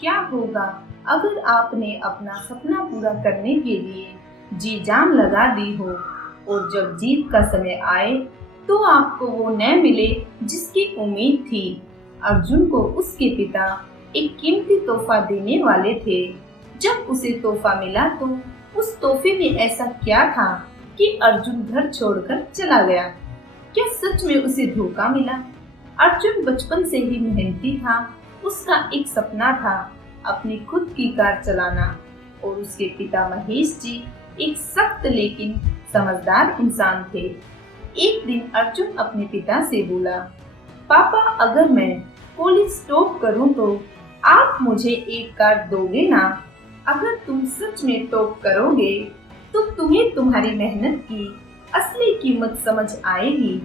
क्या होगा अगर आपने अपना सपना पूरा करने के लिए जी जान लगा दी हो और जब जीत का समय आए तो आपको वो न मिले जिसकी उम्मीद थी। अर्जुन को उसके पिता एक कीमती तोहफा देने वाले थे। जब उसे तोहफा मिला तो उस तोहफे में ऐसा क्या था कि अर्जुन घर छोड़कर चला गया? क्या सच में उसे धोखा मिला? अर्जुन बचपन से ही मेहनती था। उसका एक सपना था अपनी खुद की कार चलाना और उसके पिता महेश जी एक सख्त लेकिन समझदार इंसान थे। एक दिन अर्जुन अपने पिता से बोला, पापा अगर मैं कॉलेज टॉप करूं तो आप मुझे एक कार दोगे ना? अगर तुम सच में टॉप करोगे तो तुम्हें तुम्हारी मेहनत की असली कीमत समझ आएगी।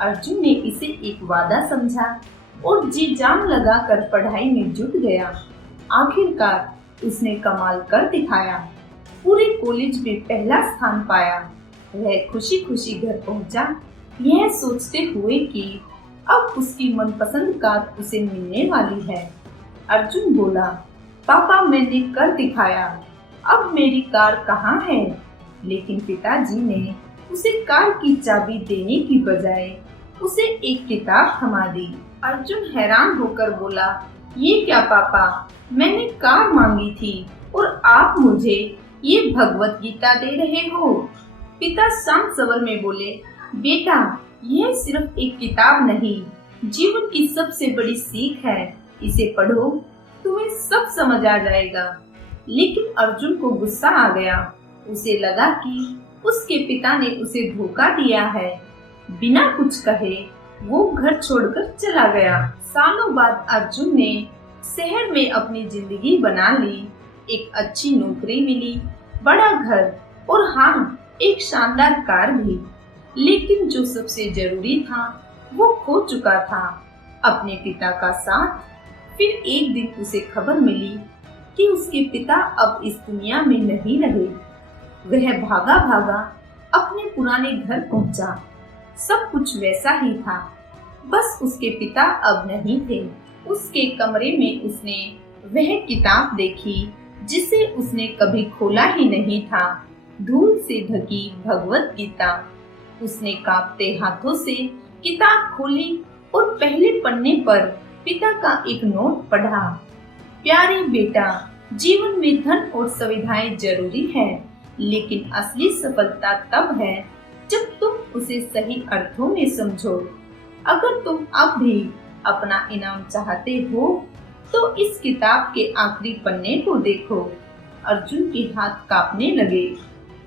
अर्जुन ने इसे एक वादा समझा और जी जान लगाकर पढ़ाई में जुट गया। आखिरकार उसने कमाल कर दिखाया, पूरे कॉलेज में पहला स्थान पाया। वह खुशी खुशी घर पहुंचा, यह सोचते हुए कि अब उसकी मनपसंद कार उसे मिलने वाली है। अर्जुन बोला, पापा मैंने कर दिखाया, अब मेरी कार कहाँ है? लेकिन पिताजी ने उसे कार की चाबी देने की बजाय उसे एक किताब थमा दी। अर्जुन हैरान होकर बोला, ये क्या पापा, मैंने कार मांगी थी और आप मुझे ये भगवत गीता दे रहे हो। पिता शांत स्वर में बोले, बेटा यह सिर्फ एक किताब नहीं, जीवन की सबसे बड़ी सीख है, इसे पढ़ो तुम्हें सब समझ आ जाएगा। लेकिन अर्जुन को गुस्सा आ गया। उसे लगा कि उसके पिता ने उसे धोखा दिया है। बिना कुछ कहे वो घर छोड़कर चला गया। सालों बाद अर्जुन ने शहर में अपनी जिंदगी बना ली। एक अच्छी नौकरी मिली, बड़ा घर और हाँ, एक शानदार कार भी। लेकिन जो सबसे जरूरी था वो खो चुका था, अपने पिता का साथ। फिर एक दिन उसे खबर मिली कि उसके पिता अब इस दुनिया में नहीं रहे। वह भागा भागा अपने पुराने घर पहुंचा। सब कुछ वैसा ही था, बस उसके पिता अब नहीं थे। उसके कमरे में उसने वह किताब देखी जिसे उसने कभी खोला ही नहीं था, धूल से ढकी भगवत गीता। उसने कांपते हाथों से किताब खोली और पहले पन्ने पर पिता का एक नोट पढ़ा। प्यारे बेटा, जीवन में धन और सुविधाएं जरूरी है, लेकिन असली सफलता तब है जब तुम उसे सही अर्थों में समझो। अगर तुम अब भी अपना इनाम चाहते हो तो इस किताब के आखिरी पन्ने को देखो। अर्जुन के हाथ कांपने लगे।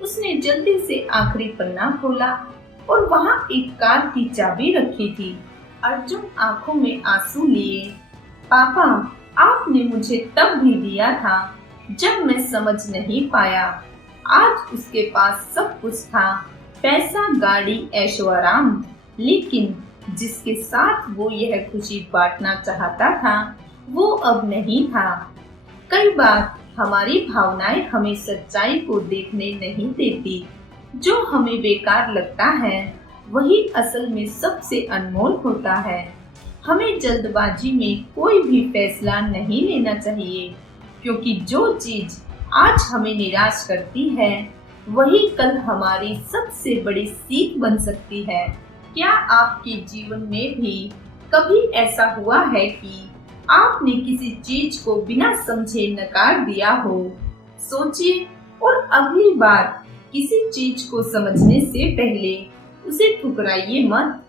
उसने जल्दी से आखिरी पन्ना खोला और वहाँ एक कार की चाबी रखी थी। अर्जुन आंखों में आंसू लिए, पापा आपने मुझे तब भी दिया था जब मैं समझ नहीं पाया। आज उसके पास सब कुछ था, पैसा, गाड़ी, ऐशो आराम, लेकिन जिसके साथ वो यह खुशी बांटना चाहता था वो अब नहीं था। कई बार हमारी भावनाएं हमें सच्चाई को देखने नहीं देती। जो हमें बेकार लगता है वही असल में सबसे अनमोल होता है। हमें जल्दबाजी में कोई भी फैसला नहीं लेना चाहिए, क्योंकि जो चीज आज हमें निराश करती है वही कल हमारी सबसे बड़ी सीख बन सकती है। क्या आपके जीवन में भी कभी ऐसा हुआ है कि आपने किसी चीज को बिना समझे नकार दिया हो? सोचिए और अगली बार किसी चीज को समझने से पहले उसे ठुकराइए मत।